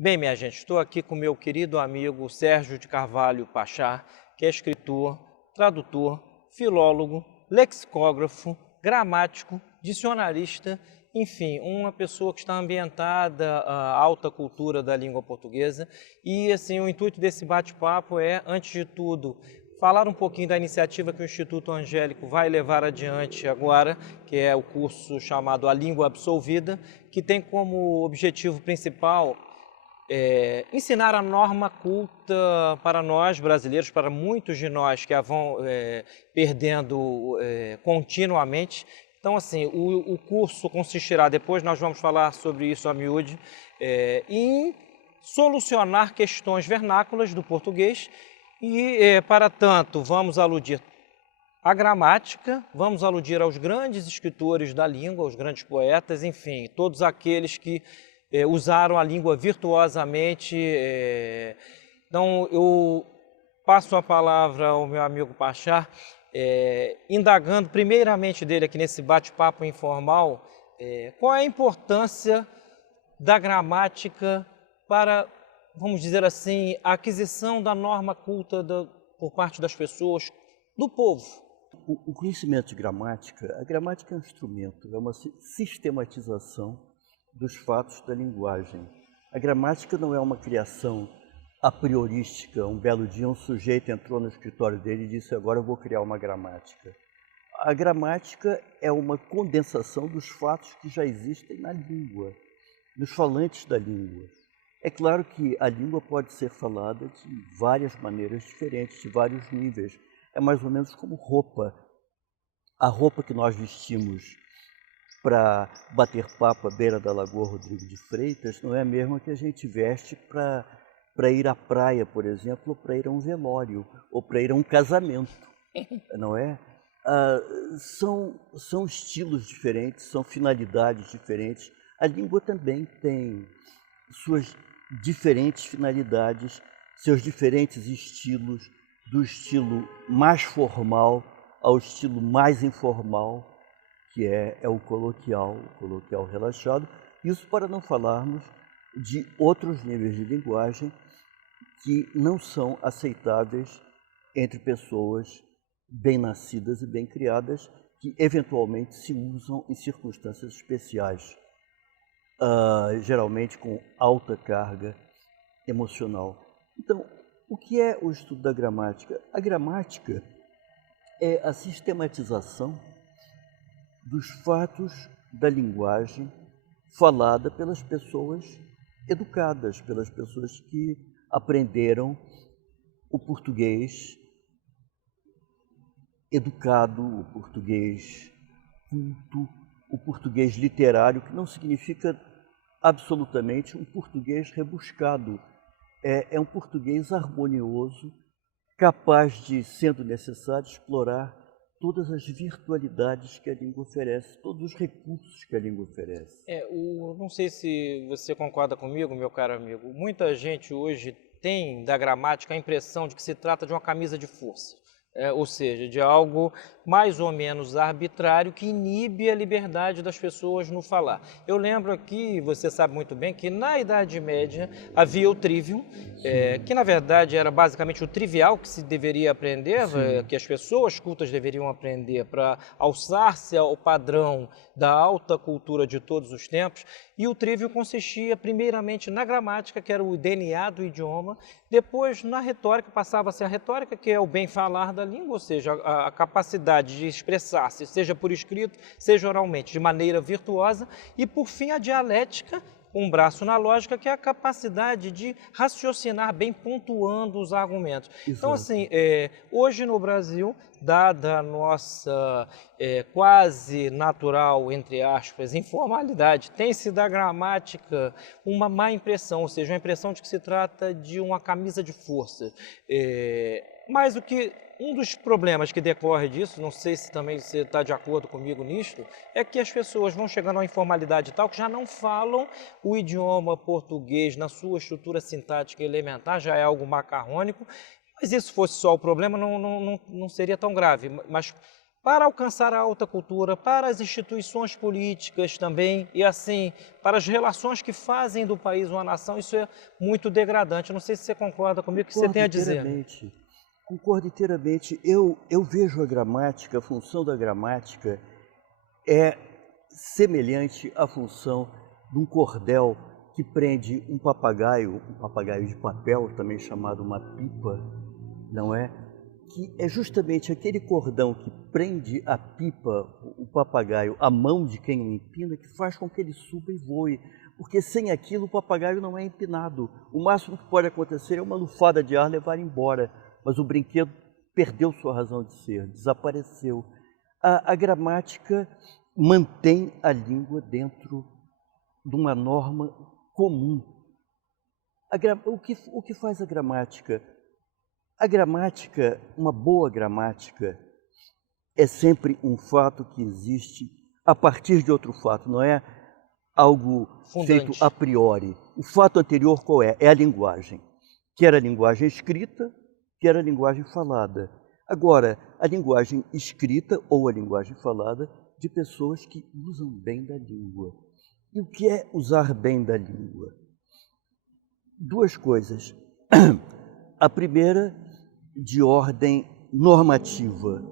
Bem, minha gente, estou aqui com meu querido amigo Sérgio de Carvalho Pachá, que é escritor, tradutor, filólogo, lexicógrafo, gramático, dicionarista, enfim, uma pessoa que está ambientada à alta cultura da língua portuguesa. E, assim, o intuito desse bate-papo é, antes de tudo, falar um pouquinho da iniciativa que o Instituto Angélico vai levar adiante agora, que é o curso chamado A Língua Absolvida, que tem como objetivo principal ensinar a norma culta para nós brasileiros, para muitos de nós que a vão perdendo continuamente. Então, assim, o curso consistirá, depois nós vamos falar sobre isso a miúde, em solucionar questões vernáculas do português e, para tanto, vamos aludir à gramática, vamos aludir aos grandes escritores da língua, aos grandes poetas, enfim, todos aqueles que usaram a língua virtuosamente. Então, eu passo a palavra ao meu amigo Pachá, indagando primeiramente dele aqui nesse bate-papo informal, qual é a importância da gramática para, vamos dizer assim, a aquisição da norma culta por parte das pessoas, do povo. O conhecimento de gramática, a gramática é um instrumento, é uma sistematização dos fatos da linguagem. A gramática não é uma criação a priorística. Um belo dia um sujeito entrou no escritório dele e disse: agora eu vou criar uma gramática. A gramática é uma condensação dos fatos que já existem na língua, nos falantes da língua. É claro que a língua pode ser falada de várias maneiras diferentes, de vários níveis. É mais ou menos como roupa. A roupa que nós vestimos para bater papo à beira da Lagoa Rodrigo de Freitas não é a mesma que a gente veste para ir à praia, por exemplo, ou para ir a um velório, ou para ir a um casamento, não é? São estilos diferentes, são finalidades diferentes. A língua também tem suas diferentes finalidades, seus diferentes estilos, do estilo mais formal ao estilo mais informal, que é o coloquial relaxado. Isso para não falarmos de outros níveis de linguagem que não são aceitáveis entre pessoas bem nascidas e bem criadas, que eventualmente se usam em circunstâncias especiais, geralmente com alta carga emocional. Então, o que é o estudo da gramática? A gramática é a sistematização dos fatos da linguagem falada pelas pessoas educadas, pelas pessoas que aprenderam o português educado, o português culto, o português literário, que não significa absolutamente um português rebuscado. É um português harmonioso, capaz de, sendo necessário, explorar todas as virtualidades que a língua oferece, todos os recursos que a língua oferece. Não sei se você concorda comigo, meu caro amigo, muita gente hoje tem da gramática a impressão de que se trata de uma camisa de força, ou seja, de algo mais ou menos arbitrário que inibe a liberdade das pessoas no falar. Eu lembro aqui, você sabe muito bem, que na Idade Média havia o trivium, que na verdade era basicamente o trivial que se deveria aprender, que as pessoas cultas deveriam aprender para alçar-se ao padrão da alta cultura de todos os tempos. E o trivium consistia primeiramente na gramática, que era o DNA do idioma, depois na retórica, passava a ser a retórica, que é o bem falar da língua, ou seja, a capacidade de expressar-se, seja por escrito, seja oralmente, de maneira virtuosa, e por fim a dialética, um braço na lógica, que é a capacidade de raciocinar bem, pontuando os argumentos. Exato. Então, assim, hoje no Brasil, dada a nossa quase natural, entre aspas, informalidade, tem-se da gramática uma má impressão, ou seja, uma impressão de que se trata de uma camisa de força. Mas um dos problemas que decorre disso, não sei se também você está de acordo comigo nisto, é que as pessoas vão chegando a uma informalidade tal que já não falam o idioma português na sua estrutura sintática elementar, já é algo macarrônico. Mas isso fosse só o problema, não seria tão grave. Mas para alcançar a alta cultura, para as instituições políticas também, e assim, para as relações que fazem do país uma nação, isso é muito degradante. Não sei se você concorda comigo, o que você tem a dizer. Concordo inteiramente. Eu vejo a gramática, a função da gramática é semelhante à função de um cordel que prende um papagaio de papel, também chamado uma pipa, não é? Que é justamente aquele cordão que prende a pipa, o papagaio, à mão de quem o empina, que faz com que ele suba e voe. Porque sem aquilo o papagaio não é empinado. O máximo que pode acontecer é uma lufada de ar levar embora, mas o brinquedo perdeu sua razão de ser, desapareceu. A gramática mantém a língua dentro de uma norma comum. O que faz a gramática? A gramática, uma boa gramática, é sempre um fato que existe a partir de outro fato, não é algo feito a priori. O fato anterior qual é? É a linguagem, quer a linguagem escrita, quer a linguagem falada. Agora, a linguagem escrita ou a linguagem falada de pessoas que usam bem da língua. E o que é usar bem da língua? Duas coisas. A primeira, de ordem normativa,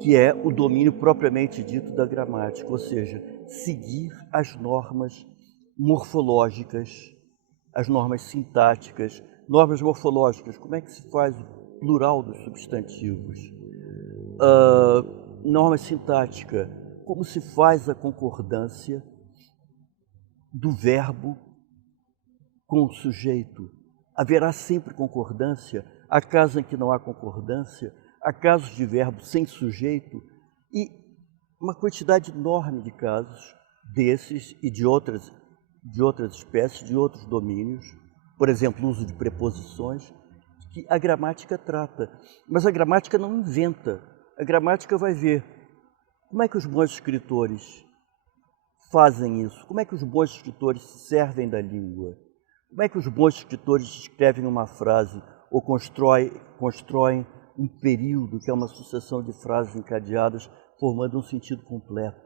que é o domínio propriamente dito da gramática, ou seja, seguir as normas morfológicas, as normas sintáticas, normas morfológicas, como é que se faz o plural dos substantivos? Norma sintática, como se faz a concordância do verbo com o sujeito. Haverá sempre concordância. Há casos em que não há concordância, há casos de verbo sem sujeito e uma quantidade enorme de casos desses e de outras espécies, de outros domínios, por exemplo, o uso de preposições, que a gramática trata. Mas a gramática não inventa. A gramática vai ver como é que os bons escritores fazem isso, como é que os bons escritores se servem da língua, como é que os bons escritores escrevem uma frase ou constroem um período que é uma sucessão de frases encadeadas formando um sentido completo,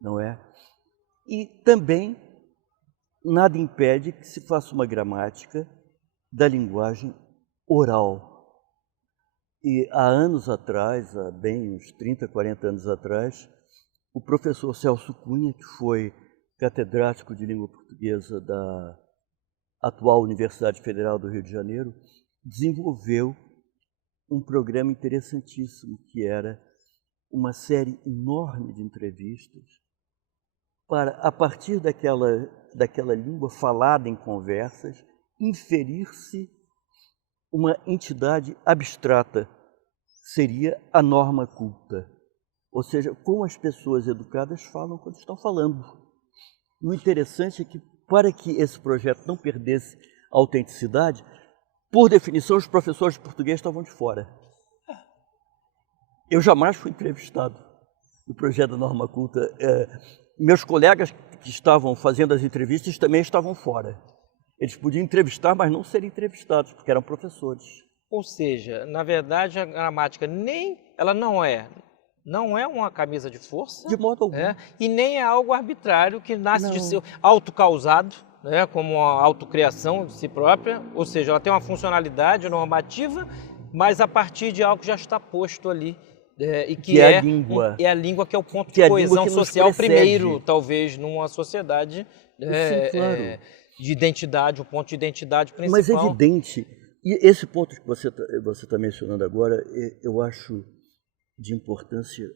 não é? E também nada impede que se faça uma gramática da linguagem oral. E há anos atrás, há bem uns 30, 40 anos atrás, o professor Celso Cunha, que foi catedrático de língua portuguesa da atual Universidade Federal do Rio de Janeiro, desenvolveu um programa interessantíssimo, que era uma série enorme de entrevistas para, a partir daquela língua falada em conversas, inferir-se uma entidade abstrata, seria a norma culta. Ou seja, como as pessoas educadas falam quando estão falando. E o interessante é que, para que esse projeto não perdesse a autenticidade, por definição, os professores de português estavam de fora. Eu jamais fui entrevistado no projeto da norma culta. Meus colegas que estavam fazendo as entrevistas também estavam fora. Eles podiam entrevistar, mas não serem entrevistados, porque eram professores. Ou seja, na verdade, a gramática ela não é uma camisa de força. De modo algum. E nem é algo arbitrário que nasce de ser autocausado, como a autocriação de si própria. Ou seja, ela tem uma funcionalidade normativa, mas a partir de algo que já está posto ali. E que é a língua. É a língua que é o ponto de coesão social primeiro, talvez, numa sociedade Sim, claro. de identidade, o ponto de identidade principal. Mas é evidente, e esse ponto que você está mencionando agora, eu acho de importância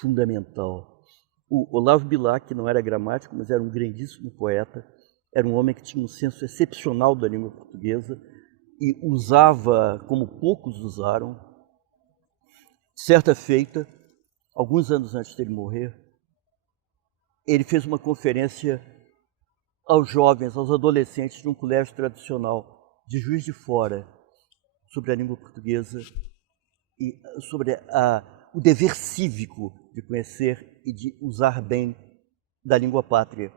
fundamental. O Olavo Bilac, que não era gramático, mas era um grandíssimo poeta, era um homem que tinha um senso excepcional da língua portuguesa e usava como poucos usaram. Certa feita, alguns anos antes dele morrer, ele fez uma conferência aos jovens, aos adolescentes de um colégio tradicional de Juiz de Fora, sobre a língua portuguesa e sobre o dever cívico de conhecer e de usar bem da língua pátria.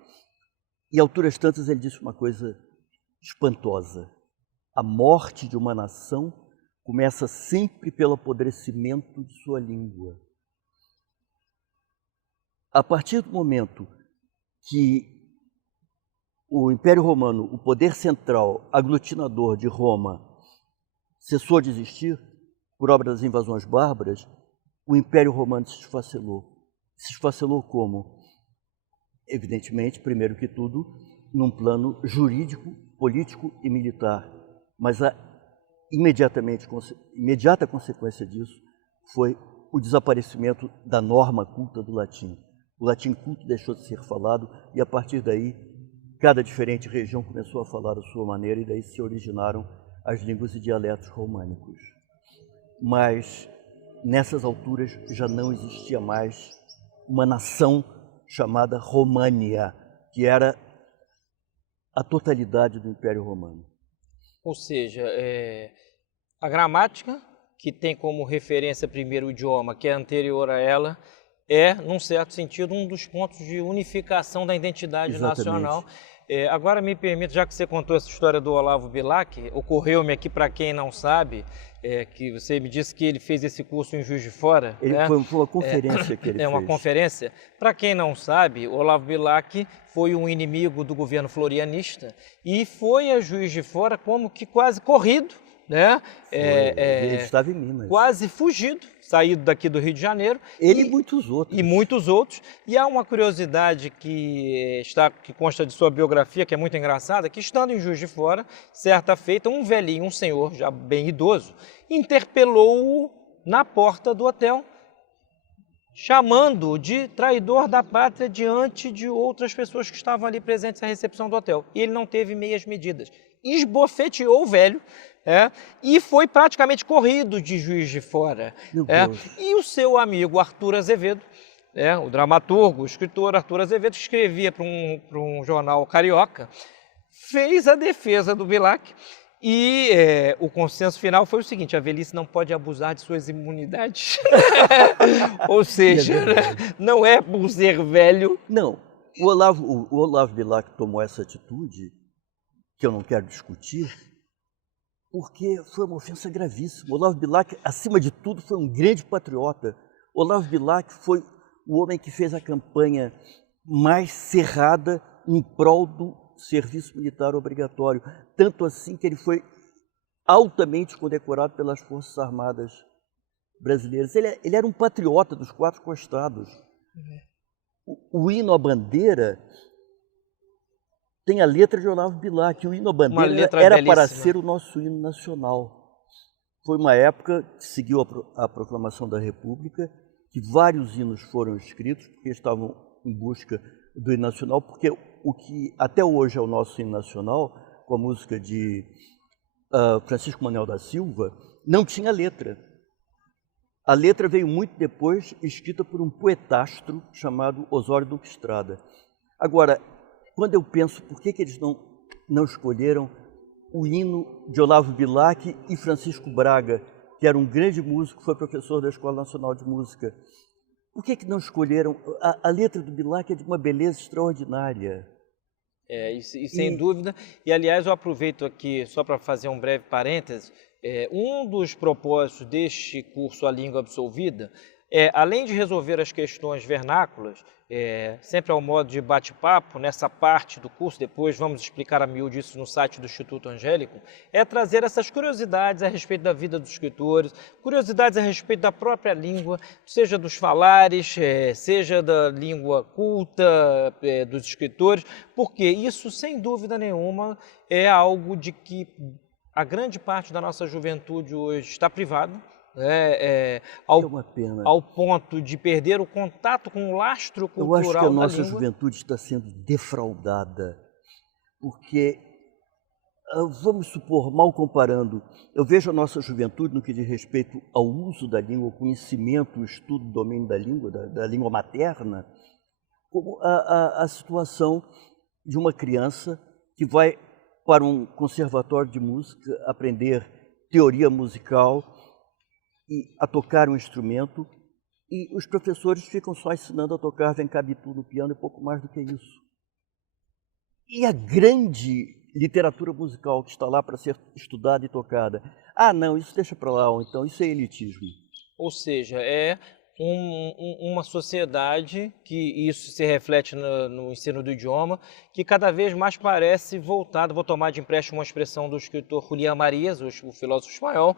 E, a alturas tantas, ele disse uma coisa espantosa: a morte de uma nação começa sempre pelo apodrecimento de sua língua. A partir do momento que o Império Romano, o poder central aglutinador de Roma, cessou de existir por obra das invasões bárbaras, o Império Romano se esfacelou. Se esfacelou como? Evidentemente, primeiro que tudo, num plano jurídico, político e militar. Mas a imediata consequência disso foi o desaparecimento da norma culta do latim. O latim culto deixou de ser falado e, a partir daí, cada diferente região começou a falar a sua maneira e daí se originaram as línguas e dialetos românicos. Mas, nessas alturas, já não existia mais uma nação chamada România, que era a totalidade do Império Romano. Ou seja, a gramática, que tem como referência primeiro o idioma, que é anterior a ela, é, num certo sentido, um dos pontos de unificação da identidade nacional. Agora me permite, já que você contou essa história do Olavo Bilac, ocorreu-me aqui para quem não sabe, que você me disse que ele fez esse curso em Juiz de Fora. Foi uma conferência que ele fez. É uma conferência. Para quem não sabe, Olavo Bilac foi um inimigo do governo florianista e foi a Juiz de Fora como que quase corrido, né? Ele estava em Minas. Quase fugido, saído daqui do Rio de Janeiro. Ele e muitos outros. E muitos outros. E há uma curiosidade que consta de sua biografia, que é muito engraçada, que estando em Juiz de Fora, certa feita, um velhinho, um senhor já bem idoso, interpelou-o na porta do hotel, chamando-o de traidor da pátria diante de outras pessoas que estavam ali presentes na recepção do hotel. E ele não teve meias medidas. Esbofeteou o velho, e foi praticamente corrido de Juiz de Fora. E o seu amigo Arthur Azevedo, o dramaturgo, o escritor Arthur Azevedo, que escrevia para um jornal carioca, fez a defesa do Bilac. E o consenso final foi o seguinte: a velhice não pode abusar de suas imunidades. Ou seja, não é por ser velho. Não, o Olavo Bilac tomou essa atitude, que eu não quero discutir, porque foi uma ofensa gravíssima. O Olavo Bilac, acima de tudo, foi um grande patriota. O Olavo Bilac foi o homem que fez a campanha mais cerrada em prol do serviço militar obrigatório. Tanto assim que ele foi altamente condecorado pelas Forças Armadas brasileiras. Ele era um patriota dos quatro costados. O hino à bandeira tem a letra de Olavo Bilac. O hino à bandeira era para ser o nosso hino nacional. Foi uma época que seguiu a proclamação da República, que vários hinos foram escritos, porque estavam em busca do hino nacional, porque o que até hoje é o nosso hino nacional, com a música de Francisco Manuel da Silva, não tinha letra. A letra veio muito depois, escrita por um poetastro chamado Osório Duque Estrada. Agora, quando eu penso por que eles não escolheram o hino de Olavo Bilac e Francisco Braga, que era um grande músico, foi professor da Escola Nacional de Música, por que não escolheram? A letra do Bilac é de uma beleza extraordinária. Sem dúvida. E, aliás, eu aproveito aqui, só para fazer um breve parêntese, um dos propósitos deste curso A Língua Absolvida é, além de resolver as questões vernáculas, sempre ao modo de bate-papo, nessa parte do curso, depois vamos explicar a miúde isso no site do Instituto Angélico, é trazer essas curiosidades a respeito da vida dos escritores, curiosidades a respeito da própria língua, seja dos falares, seja da língua culta dos escritores, porque isso, sem dúvida nenhuma, é algo de que a grande parte da nossa juventude hoje está privada. Ao ponto de perder o contato com o lastro cultural da língua. Eu acho que a nossa juventude está sendo defraudada, porque, vamos supor, mal comparando, eu vejo a nossa juventude no que diz respeito ao uso da língua, o conhecimento, o estudo, o domínio da língua, da língua materna, como a situação de uma criança que vai para um conservatório de música aprender teoria musical e a tocar um instrumento, e os professores ficam só ensinando a tocar Vem Cá Bitu no piano e pouco mais do que isso. E a grande literatura musical que está lá para ser estudada e tocada. Ah, não, isso deixa para lá, ou então isso é elitismo. Ou seja, é uma sociedade que isso se reflete no ensino do idioma, que cada vez mais parece voltada, vou tomar de empréstimo uma expressão do escritor Julián Marías, o filósofo espanhol,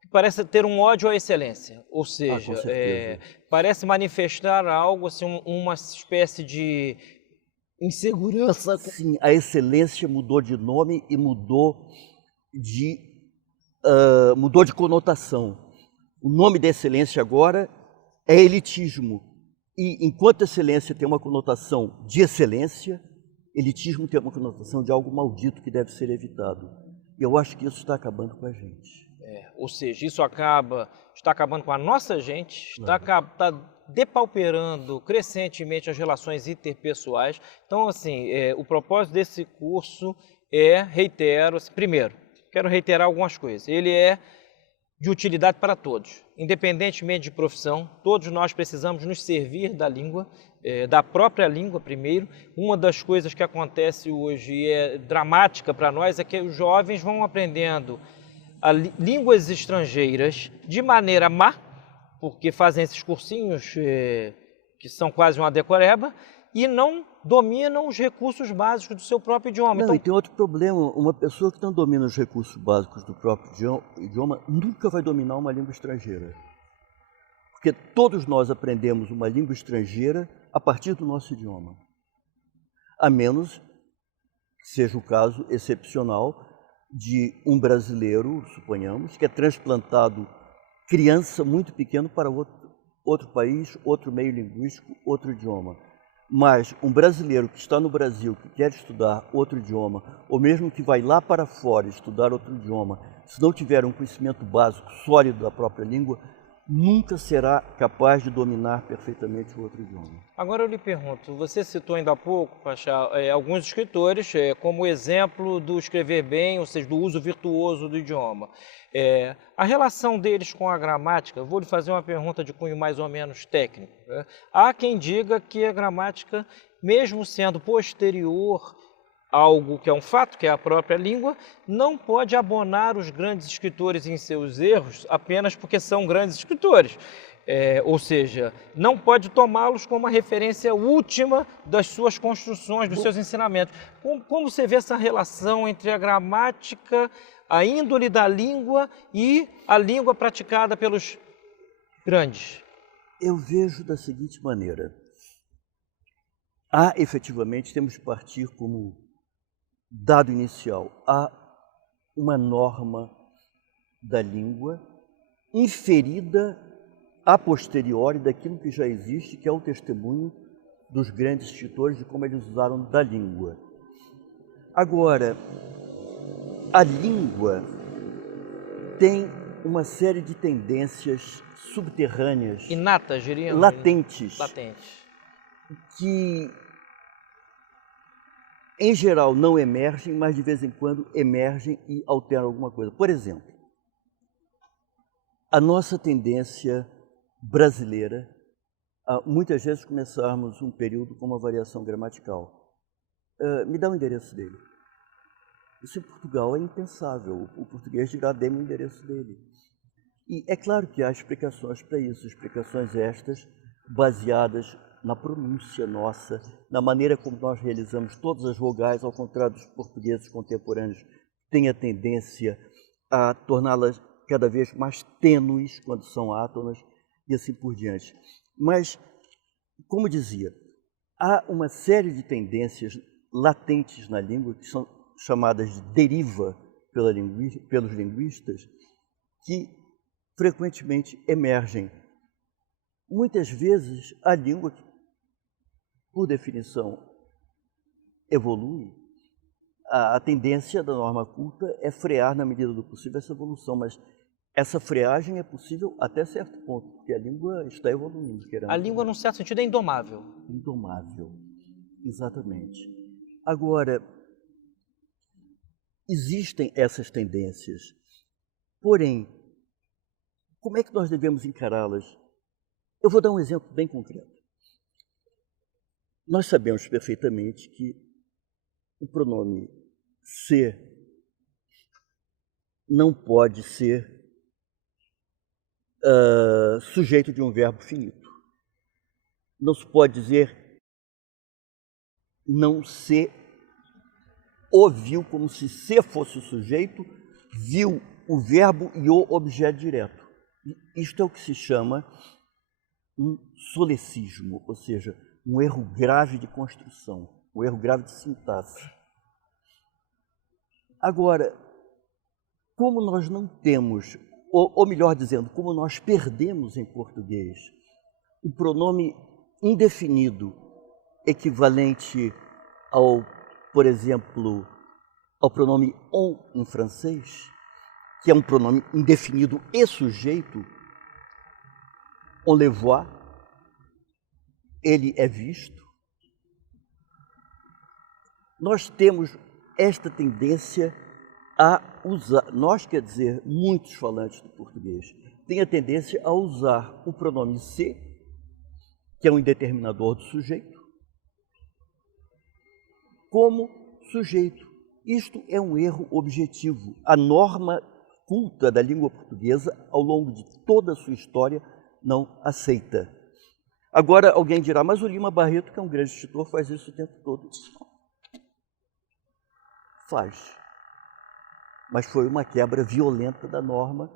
que parece ter um ódio à excelência, ou Ah, com seja, certeza. parece manifestar algo, assim, uma espécie de insegurança. Sim, a excelência mudou de nome e de, mudou de conotação. O nome da excelência agora é elitismo. E enquanto excelência tem uma conotação de excelência, elitismo tem uma conotação de algo maldito que deve ser evitado. E eu acho que isso está acabando com a gente. Ou seja, isso está acabando com a nossa gente, está depauperando crescentemente as relações interpessoais. Então, assim, o propósito desse curso reitero, primeiro, quero reiterar algumas coisas. Ele é de utilidade para todos, independentemente de profissão, todos nós precisamos nos servir da língua, da própria língua primeiro. Uma das coisas que acontece hoje e é dramática para nós é que os jovens vão aprendendo línguas estrangeiras de maneira má, porque fazem esses cursinhos que são quase uma decoreba, e não dominam os recursos básicos do seu próprio idioma. Não, então, e tem outro problema, uma pessoa que não domina os recursos básicos do próprio idioma nunca vai dominar uma língua estrangeira. Porque todos nós aprendemos uma língua estrangeira a partir do nosso idioma. A menos que seja o caso excepcional de um brasileiro, suponhamos, que é transplantado criança muito pequeno para outro país, outro meio linguístico, outro idioma. Mas um brasileiro que está no Brasil, que quer estudar outro idioma, ou mesmo que vai lá para fora estudar outro idioma, se não tiver um conhecimento básico sólido da própria língua, nunca será capaz de dominar perfeitamente o outro idioma. agora eu lhe pergunto, você citou ainda há pouco, Pachá, alguns escritores como exemplo do escrever bem, ou seja, do uso virtuoso do idioma. A relação deles com a gramática, vou lhe fazer uma pergunta de cunho mais ou menos técnico. Há quem diga que a gramática, mesmo sendo posterior algo que é um fato, que é a própria língua, não pode abonar os grandes escritores em seus erros apenas porque são grandes escritores. Ou seja, não pode tomá-los como uma referência última das suas construções, dos seus ensinamentos. Como você vê essa relação entre a gramática, a índole da língua e a língua praticada pelos grandes? Eu vejo da seguinte maneira. Efetivamente, temos que partir como dado inicial, há uma norma da língua inferida a posteriori daquilo que já existe, que é o testemunho dos grandes escritores de como eles usaram da língua. Agora, a língua tem uma série de tendências subterrâneas, Inatas, diríamos? latentes, que em geral não emergem, mas de vez em quando emergem e alteram alguma coisa. Por exemplo, a nossa tendência brasileira a muitas vezes começarmos um período com uma variação gramatical. Me dá o endereço dele. Isso em Portugal é impensável. O português dirá, dê-me o endereço dele. E é claro que há explicações para isso, explicações estas baseadas na pronúncia nossa, na maneira como nós realizamos todas as vogais, ao contrário dos portugueses contemporâneos, que têm a tendência a torná-las cada vez mais tênues quando são átonas e assim por diante. Mas, como dizia, há uma série de tendências latentes na língua, que são chamadas de deriva pelos linguistas, que frequentemente emergem. Muitas vezes a língua, por definição, evolui. A tendência da norma culta é frear, na medida do possível, essa evolução, mas essa freagem é possível até certo ponto, porque a língua está evoluindo. A língua, num certo sentido, é indomável. Indomável, exatamente. Agora, existem essas tendências, porém, como é que nós devemos encará-las? Eu vou dar um exemplo bem concreto. Nós sabemos perfeitamente que o pronome ser não pode ser sujeito de um verbo finito. Não se pode dizer não se ouviu, como se ser fosse o sujeito, viu o verbo e o objeto direto. Isto é o que se chama um solecismo, ou seja, um erro grave de construção, um erro grave de sintaxe. Agora, como nós não temos, ou melhor dizendo, como nós perdemos em português o pronome indefinido equivalente ao, por exemplo, ao pronome on em francês, que é um pronome indefinido e sujeito, on le voit, ele é visto. Nós temos esta tendência a usar, nós quer dizer, muitos falantes do português, têm a tendência a usar o pronome se, que é um indeterminador do sujeito, como sujeito. Isto é um erro objetivo. A norma culta da língua portuguesa, ao longo de toda a sua história, não aceita. Agora, alguém dirá, mas o Lima Barreto, que é um grande escritor, faz isso o tempo todo. Faz. Mas foi uma quebra violenta da norma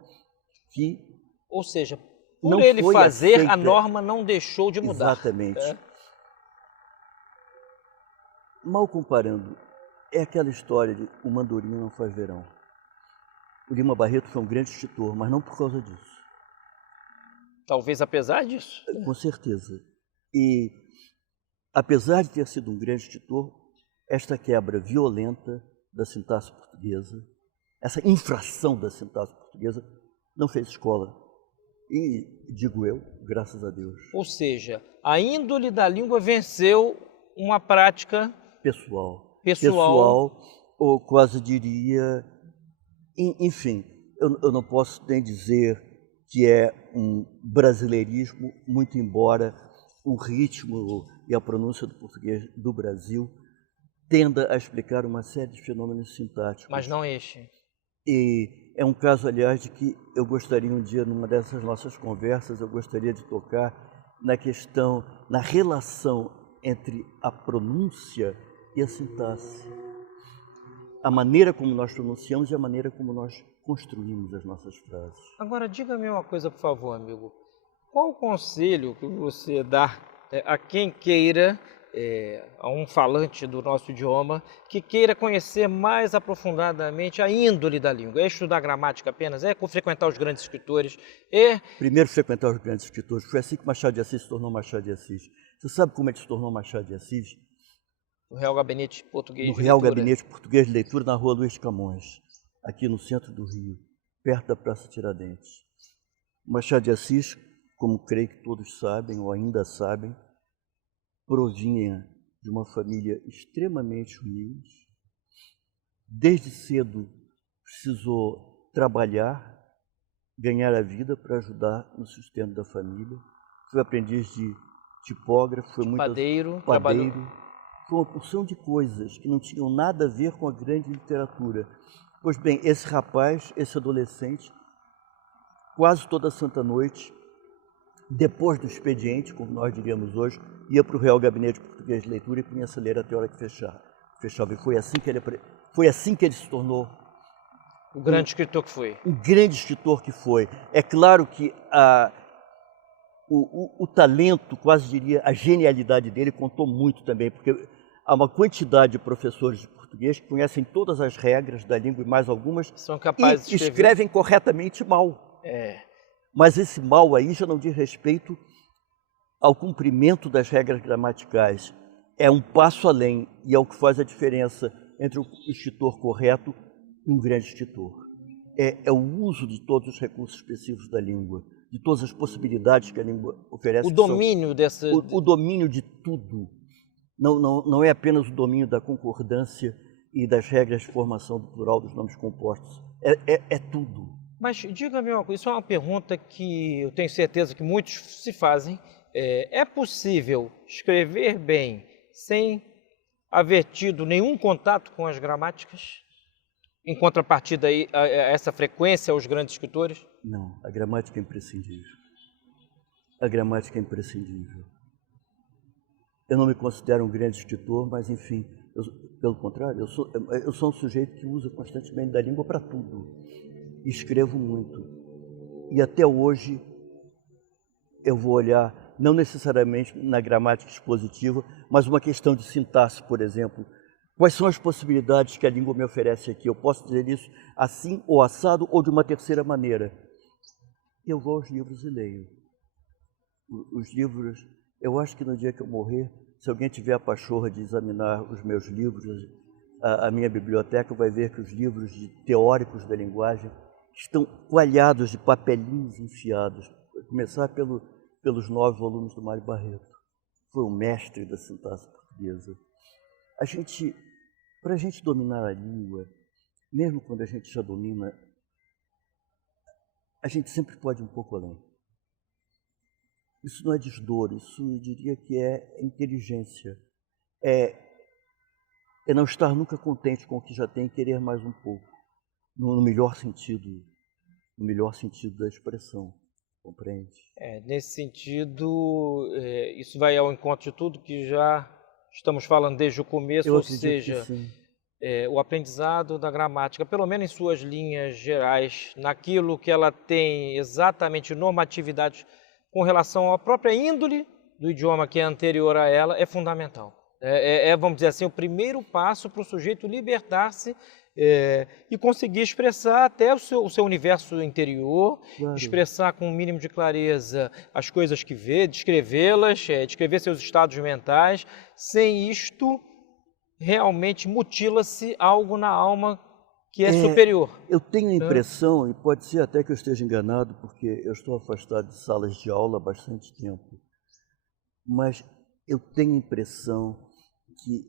que... Ou seja, por ele fazer, aceita. A norma não deixou de mudar. Exatamente. Mal comparando, é aquela história de o mandorim não faz verão. O Lima Barreto foi um grande escritor, mas não por causa disso. Talvez apesar disso. Com certeza. E apesar de ter sido um grande escritor, esta quebra violenta da sintaxe portuguesa, essa infração da sintaxe portuguesa, não fez escola. E, digo eu, graças a Deus. Ou seja, a índole da língua venceu uma prática pessoal, ou quase diria, enfim, eu não posso nem dizer que é um brasileirismo, muito embora o ritmo e a pronúncia do português do Brasil tenda a explicar uma série de fenômenos sintáticos. Mas não este. E é um caso, aliás, de que eu gostaria um dia, numa dessas nossas conversas, eu gostaria de tocar na questão, na relação entre a pronúncia e a sintaxe. A maneira como nós pronunciamos e a maneira como nós construímos as nossas frases. Agora, diga-me uma coisa, por favor, amigo. Qual o conselho que você dá a quem queira, a um falante do nosso idioma, que queira conhecer mais aprofundadamente a índole da língua? É estudar gramática apenas? É frequentar os grandes escritores? Primeiro, frequentar os grandes escritores. Foi assim que Machado de Assis se tornou Machado de Assis. Você sabe como ele se tornou Machado de Assis? No Real Gabinete Português de Leitura. No Real Gabinete Português de Leitura, na rua Luiz Camões, aqui no centro do Rio, perto da Praça Tiradentes. Machado de Assis, como creio que todos sabem, ou ainda sabem, provinha de uma família extremamente humilde. Desde cedo precisou trabalhar, ganhar a vida para ajudar no sustento da família. Foi aprendiz de tipógrafo, foi muito padeiro. Foi uma porção de coisas que não tinham nada a ver com a grande literatura. Pois bem, esse rapaz, esse adolescente, quase toda santa noite, depois do expediente, como nós diríamos hoje, ia para o Real Gabinete Português de Leitura e punha-se a ler até a hora que fechava. E foi assim que ele se tornou o grande escritor que foi. Um grande escritor que foi. É claro que o talento, quase diria, a genialidade dele contou muito também, porque há uma quantidade de professores de português que conhecem todas as regras da língua e mais algumas são capazes e escrevem corretamente mal. Mas esse mal aí já não diz respeito ao cumprimento das regras gramaticais. É um passo além e é o que faz a diferença entre o escritor correto e um grande escritor. É o uso de todos os recursos específicos da língua, de todas as possibilidades que a língua oferece. O domínio o domínio de tudo. Não é apenas o domínio da concordância e das regras de formação do plural dos nomes compostos. É tudo. Mas diga-me uma coisa, isso é uma pergunta que eu tenho certeza que muitos se fazem. É possível escrever bem sem haver tido nenhum contato com as gramáticas, em contrapartida a essa frequência aos grandes escritores? Não, a gramática é imprescindível. A gramática é imprescindível. Eu não me considero um grande escritor, mas, enfim, pelo contrário, eu sou um sujeito que usa constantemente da língua para tudo. Escrevo muito. E até hoje eu vou olhar, não necessariamente na gramática expositiva, mas uma questão de sintaxe, por exemplo. Quais são as possibilidades que a língua me oferece aqui? Eu posso dizer isso assim, ou assado, ou de uma terceira maneira. Eu vou aos livros e leio. Os livros, eu acho que no dia que eu morrer, se alguém tiver a pachorra de examinar os meus livros, a minha biblioteca, vai ver que os livros de teóricos da linguagem estão coalhados de papelinhos enfiados. Vou começar pelos 9 volumes do Mário Barreto. Foi o mestre da sintaxe portuguesa. Para a gente dominar a língua, mesmo quando a gente já domina, a gente sempre pode ir um pouco além. Isso não é desdoro, isso eu diria que é inteligência. É não estar nunca contente com o que já tem e querer mais um pouco, no melhor sentido da expressão, compreende? Nesse sentido, isso vai ao encontro de tudo que já estamos falando desde o começo, ou seja, o aprendizado da gramática, pelo menos em suas linhas gerais, naquilo que ela tem exatamente normatividade com relação à própria índole do idioma que é anterior a ela, é fundamental. Vamos dizer assim, o primeiro passo para o sujeito libertar-se e conseguir expressar até o seu universo interior, claro. Expressar com um mínimo de clareza as coisas que vê, descrevê-las, descrever seus estados mentais. Sem isto, realmente mutila-se algo na alma que é superior. Eu tenho a impressão, e pode ser até que eu esteja enganado, porque eu estou afastado de salas de aula há bastante tempo, mas eu tenho a impressão que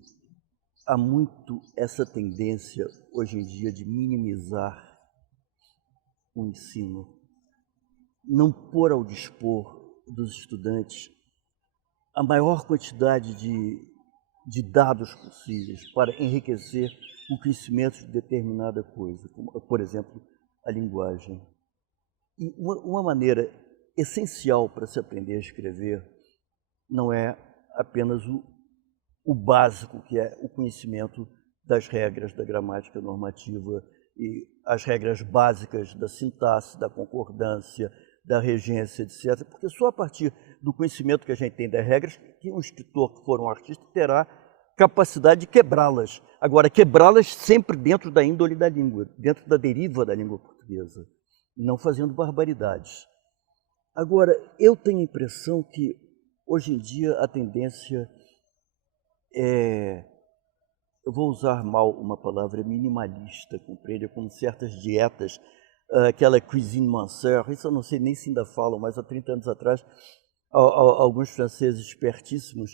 há muito essa tendência, hoje em dia, de minimizar o ensino, não pôr ao dispor dos estudantes a maior quantidade de dados possíveis para enriquecer o conhecimento de determinada coisa, como, por exemplo, a linguagem. E uma maneira essencial para se aprender a escrever não é apenas o básico, que é o conhecimento das regras da gramática normativa e as regras básicas da sintaxe, da concordância, da regência, etc. Porque só a partir do conhecimento que a gente tem das regras que um escritor que for um artista terá capacidade de quebrá-las. Agora, quebrá-las sempre dentro da índole da língua, dentro da deriva da língua portuguesa, não fazendo barbaridades. Agora, eu tenho a impressão que, hoje em dia, a tendência eu vou usar mal uma palavra minimalista, compreende? Como certas dietas, aquela cuisine manceur, isso eu não sei nem se ainda falam, mas há 30 anos atrás, alguns franceses espertíssimos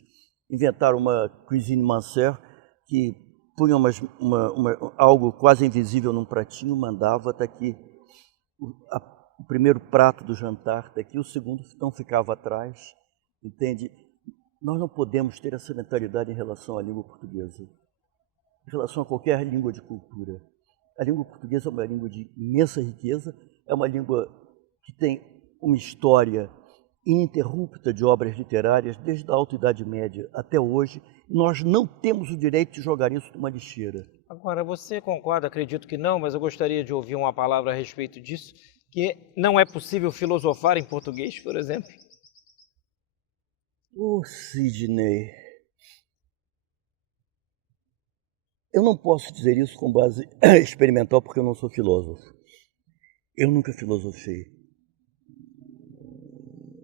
inventaram uma cuisine manceur que punha algo quase invisível num pratinho, mandava, está aqui o primeiro prato do jantar, está aqui, o segundo não ficava atrás, entende? Nós não podemos ter essa mentalidade em relação à língua portuguesa, em relação a qualquer língua de cultura. A língua portuguesa é uma língua de imensa riqueza, é uma língua que tem uma história ininterrupta de obras literárias, desde a Alta Idade Média até hoje. Nós não temos o direito de jogar isso numa lixeira. Agora, você concorda? Acredito que não, mas eu gostaria de ouvir uma palavra a respeito disso, que não é possível filosofar em português, por exemplo? Sidney, eu não posso dizer isso com base experimental porque eu não sou filósofo. Eu nunca filosofei.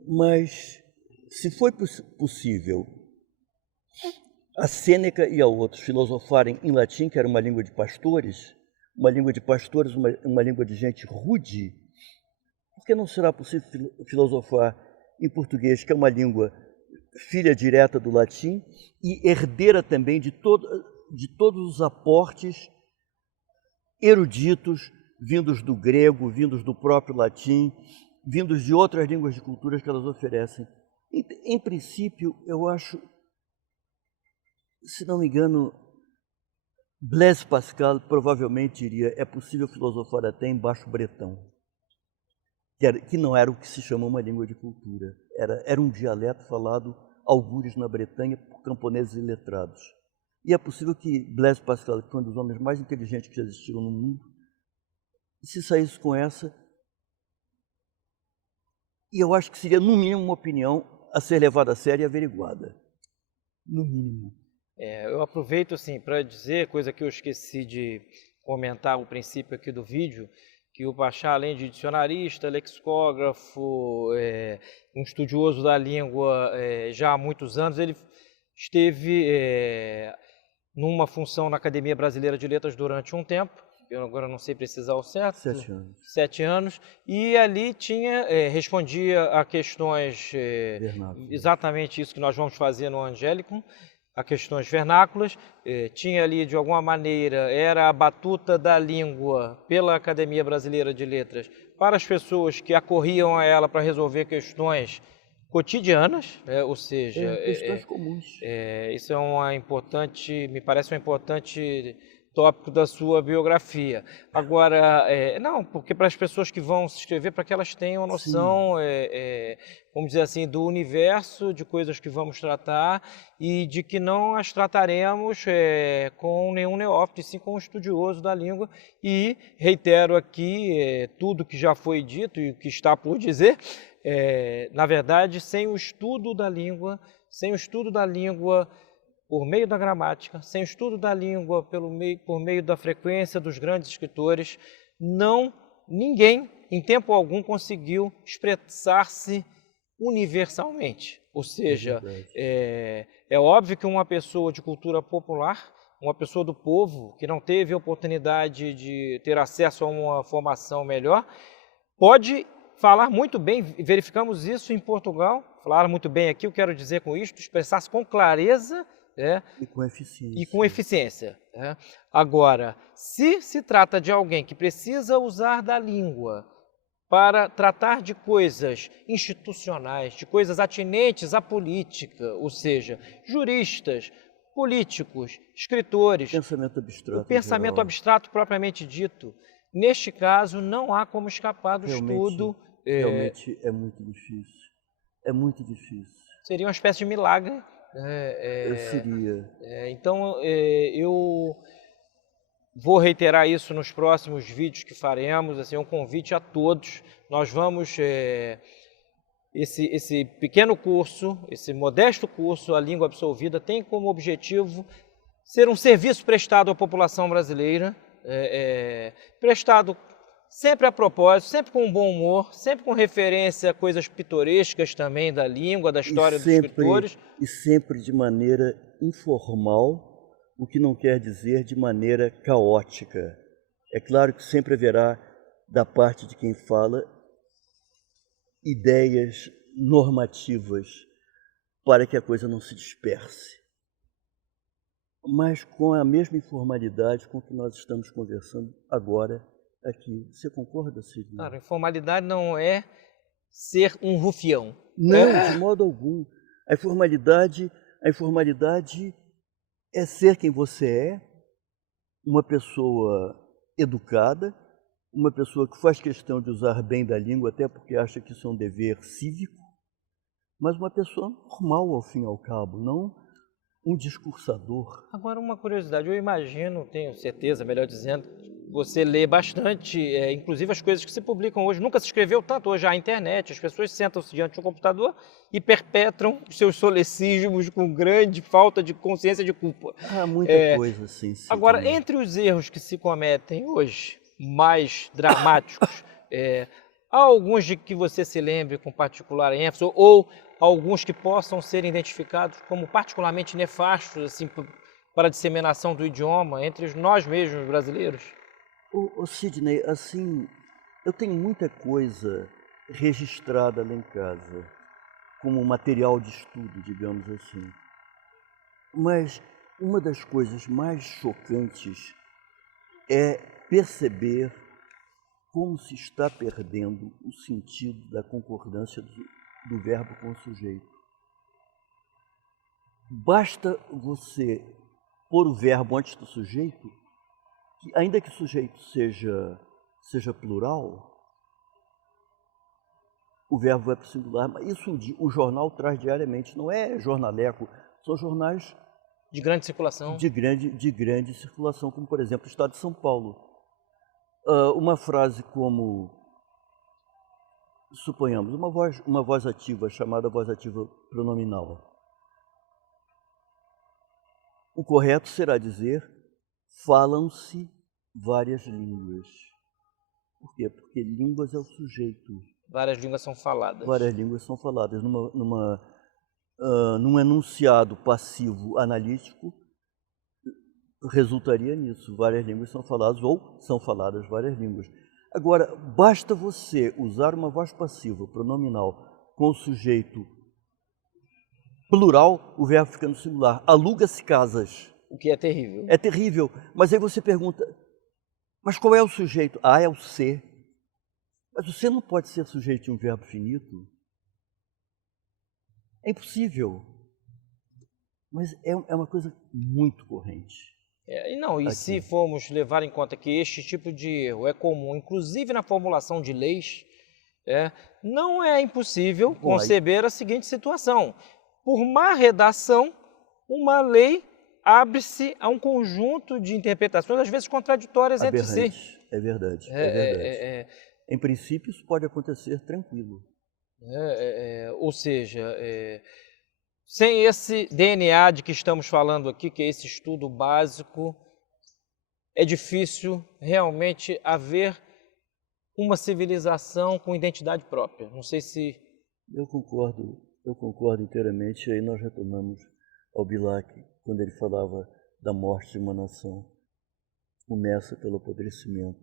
Mas, se foi possível a Sêneca e a outros filosofarem em latim, que era uma língua de pastores, uma língua de gente rude, por que não será possível filosofar em português, que é uma língua filha direta do latim e herdeira também de todos os aportes eruditos vindos do grego, vindos do próprio latim, vindos de outras línguas de culturas que elas oferecem. Em princípio, eu acho se não me engano, Blaise Pascal provavelmente diria: é possível filosofar até em baixo bretão, que não era o que se chama uma língua de cultura, era um dialeto falado algures na Bretanha por camponeses iletrados. E é possível que Blaise Pascal, que foi um dos homens mais inteligentes que já existiram no mundo, se saísse com essa, e eu acho que seria, no mínimo, uma opinião a ser levada a sério e averiguada. No mínimo. Eu aproveito assim para dizer, coisa que eu esqueci de comentar ao princípio aqui do vídeo, que o Pachá, além de dicionarista, lexicógrafo, um estudioso da língua já há muitos anos, ele esteve numa função na Academia Brasileira de Letras durante um tempo, eu agora não sei precisar o certo. 7 anos. 7 anos, e ali respondia a questões, exatamente isso que nós vamos fazer no Angélicum, a questões vernáculas, tinha ali de alguma maneira, era a batuta da língua pela Academia Brasileira de Letras para as pessoas que acorriam a ela para resolver questões cotidianas, ou seja, questões comuns. Isso me parece um importante tópico da sua biografia. Agora, não, porque para as pessoas que vão se inscrever, para que elas tenham noção, vamos dizer assim, do universo, de coisas que vamos tratar e de que não as trataremos com nenhum neófito, e sim com um estudioso da língua. E reitero aqui tudo que já foi dito e o que está por dizer, na verdade, sem o estudo da língua, por meio da gramática, sem o estudo da língua por meio da frequência dos grandes escritores, ninguém, em tempo algum, conseguiu expressar-se universalmente. Ou seja, é óbvio que uma pessoa de cultura popular, uma pessoa do povo, que não teve a oportunidade de ter acesso a uma formação melhor, pode falar muito bem, verificamos isso em Portugal, falaram muito bem aqui, eu quero dizer com isto, expressar-se com clareza, e com eficiência. Agora, se trata de alguém que precisa usar da língua para tratar de coisas institucionais, de coisas atinentes à política, ou seja, juristas, políticos, escritores, Pensamento abstrato. O pensamento abstrato propriamente dito, neste caso não há como escapar do estudo. Realmente é muito difícil. É muito difícil. Seria uma espécie de milagre. Seria. Então, eu vou reiterar isso nos próximos vídeos que faremos, assim, um convite a todos. Nós vamos, esse pequeno curso, esse modesto curso, A Língua Absolvida, tem como objetivo ser um serviço prestado à população brasileira, prestado sempre a propósito, sempre com bom humor, sempre com referência a coisas pitorescas também da língua, da história dos escritores. E sempre de maneira informal, o que não quer dizer de maneira caótica. É claro que sempre haverá, da parte de quem fala, ideias normativas para que a coisa não se disperse. Mas com a mesma informalidade com que nós estamos conversando agora aqui. Você concorda, Sidney? Claro, informalidade não é ser um rufião. Não, de modo algum. A informalidade é ser quem você é, uma pessoa educada, uma pessoa que faz questão de usar bem da língua, até porque acha que isso é um dever cívico, mas uma pessoa normal, ao fim e ao cabo, não um discursador. Agora, uma curiosidade, eu imagino, tenho certeza, melhor dizendo, você lê bastante, inclusive as coisas que se publicam hoje. Nunca se escreveu tanto hoje à internet, as pessoas sentam-se diante do computador e perpetram os seus solecismos com grande falta de consciência de culpa. Muita coisa, sim. Agora, entre os erros que se cometem hoje, mais dramáticos, há alguns de que você se lembre com particular ênfase, ou alguns que possam ser identificados como particularmente nefastos assim, para a disseminação do idioma entre nós mesmos brasileiros? Sidney, assim, eu tenho muita coisa registrada lá em casa, como material de estudo, digamos assim. Mas uma das coisas mais chocantes é perceber como se está perdendo o sentido da concordância do verbo com o sujeito. basta você pôr o verbo antes do sujeito, que ainda que o sujeito seja plural, o verbo vai para o singular. Mas isso o jornal traz diariamente, não é jornaleco, são jornais De grande circulação. de grande circulação, como por exemplo o Estado de São Paulo. Uma frase como, suponhamos, uma voz ativa chamada voz ativa pronominal. O correto será dizer: falam-se várias línguas. Por quê? Porque línguas é o sujeito. Várias línguas são faladas. Várias línguas são faladas. Num enunciado passivo analítico, resultaria nisso. Várias línguas são faladas ou são faladas várias línguas. Agora, basta você usar uma voz passiva pronominal com o sujeito plural, o verbo fica no singular. Aluga-se casas. O que é terrível. É terrível. Mas aí você pergunta, mas qual é o sujeito? É o ser. Mas você não pode ser sujeito de um verbo finito. É impossível. Mas é uma coisa muito corrente. E se formos levar em conta que este tipo de erro é comum, inclusive na formulação de leis, não é impossível conceber a seguinte situação. Por má redação, uma lei abre-se a um conjunto de interpretações, às vezes contraditórias entre si. É verdade. Em princípio, isso pode acontecer tranquilo. Ou seja, sem esse DNA de que estamos falando aqui, que é esse estudo básico, é difícil realmente haver uma civilização com identidade própria. Não sei se... Eu concordo inteiramente. Aí nós retornamos ao Bilac, quando ele falava da morte de uma nação. Começa pelo apodrecimento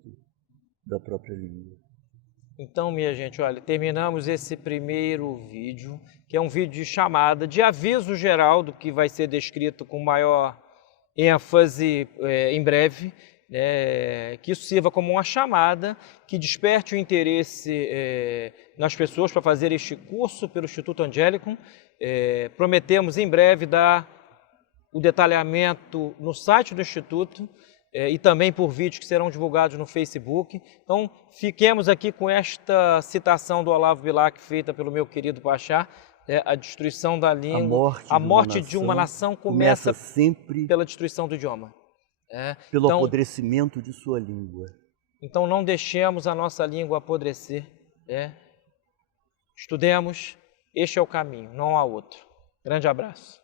da própria língua. Então, minha gente, olha, terminamos esse primeiro vídeo, que é um vídeo de chamada, de aviso geral do que vai ser descrito com maior ênfase em breve, que isso sirva como uma chamada, que desperte o interesse nas pessoas para fazer este curso pelo Instituto Angelicum. Prometemos em breve dar o detalhamento no site do Instituto, e também por vídeos que serão divulgados no Facebook. Então, fiquemos aqui com esta citação do Olavo Bilac, feita pelo meu querido Pachá, a destruição da língua, a morte de uma nação começa sempre pela destruição do idioma. Pelo apodrecimento de sua língua. Então, não deixemos a nossa língua apodrecer. Estudemos, este é o caminho, não há outro. Grande abraço.